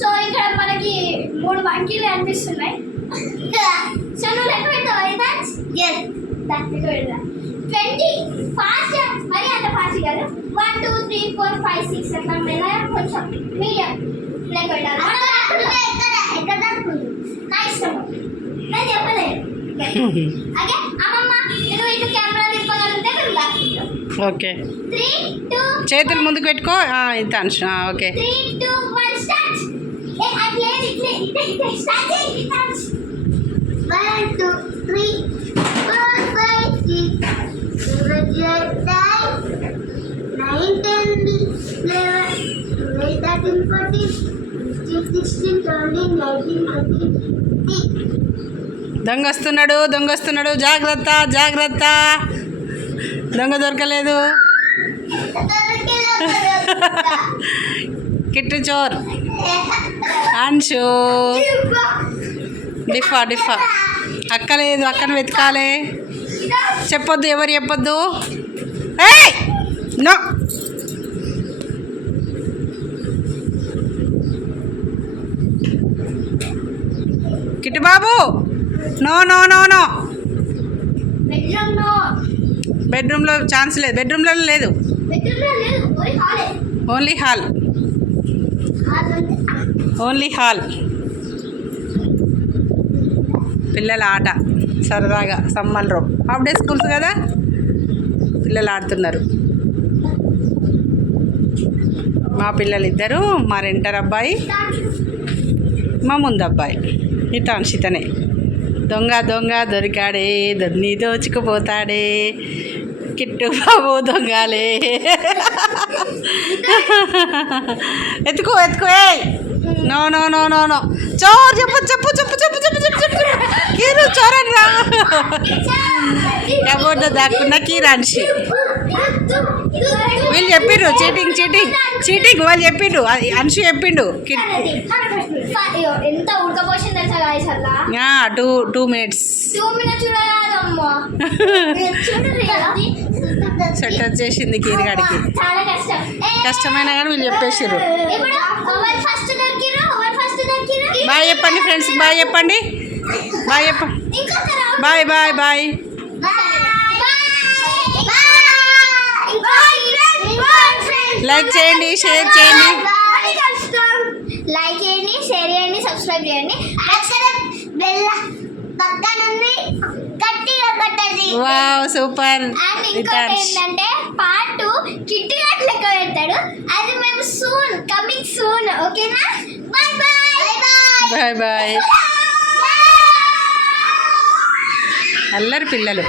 So ఇక్కడ మనకి 3 వంకీలు కనిపిస్తున్నాయి. సో నువ్వు లెక్క పెడతావా? yes లెక్క పెడతా. 20 ఫాస్ట్, మరి అంత ఫాస్ట్ కాదు. 1 2 3 4 5 6 అట్లా మెల్లగా కొంచెం మీడియం లెక్క పెట్టాలి. ఎక్కడ నా ఇష్టం, నేను చెప్పలేదు. అదే అమ్మమ్మ నువ్వు ఇటు కెమెరా తిప్పగలిగితే ఓకే. 3 2 చేతులు ముందుకు పెట్టుకో. ఇంత అంశ. ఓకే. 3 2 1 స్టార్ట్. ఇట్లా స్టార్ట్ చేయి. 1 2 3 4 5 6 7 8 9 10 11 12 13 14 15 16 17 18 19 దొంగ వస్తున్నాడు. జాగ్రత్త జాగ్రత్త, దొంగ దొరకలేదు. కిట్టు చోర్ అంశు. డిఫా అక్కలేదు, అక్కను వెతకాలి. చెప్పొద్దు, ఎవరు చెప్పొద్దు. ఏయ్ నో. కిట్టు బాబు నో నో నో నో. బెడ్రూమ్లో ఛాన్స్ లేదు. బెడ్రూమ్లో లేదు. Only hall. పిల్లల ఆట సరదాగా. సమ్మర్లో హాఫ్ డే స్కూల్స్ కదా, పిల్లలు ఆడుతున్నారు. మా పిల్లలు ఇద్దరు, మా రెంటర్ అబ్బాయి, మా ముందు అబ్బాయి. ఇతనే దొంగ దొరికాడే, దొన్ని దోచుకుపోతాడే. కిట్టు బాబు దొంగలే. ఎత్తుకో. No no no no no. చోర్ చెప్పు. కీరు చోరని రా. కబోర్డ్లో దాక్కున్న కీరాన్షి. వీళ్ళు చెప్పిండ్రు చీటింగ్ వాళ్ళు చెప్పిండ్రు. అన్షి చెప్పిండు. ఎంత ఉడకపోసింది తెలుసా గాయ్స్ అలా. 2 minutes. 2 minutes చూడాలమ్మా. సెట్ వచ్చేసింది కీరగాడికి. చాలా కష్టమైనా కానీ వీళ్ళు చెప్పేసారు. బాయ్ చెప్పండి ఫ్రెండ్స్. బాయ్ చెప్పండి. బాయ్. లైక్ చేయండి, షేర్ చేయండి, సబ్స్క్రైబ్ చేయండి. Wow super. అండ్ ఇంకోటి ఏంటంటే పార్ట్ 2 కిట్టి గారు లెక్క పెడతాడు. అది మేము కమింగ్ సూన్. ఓకేనా? బాయ్. అల్లరి పిల్లలు.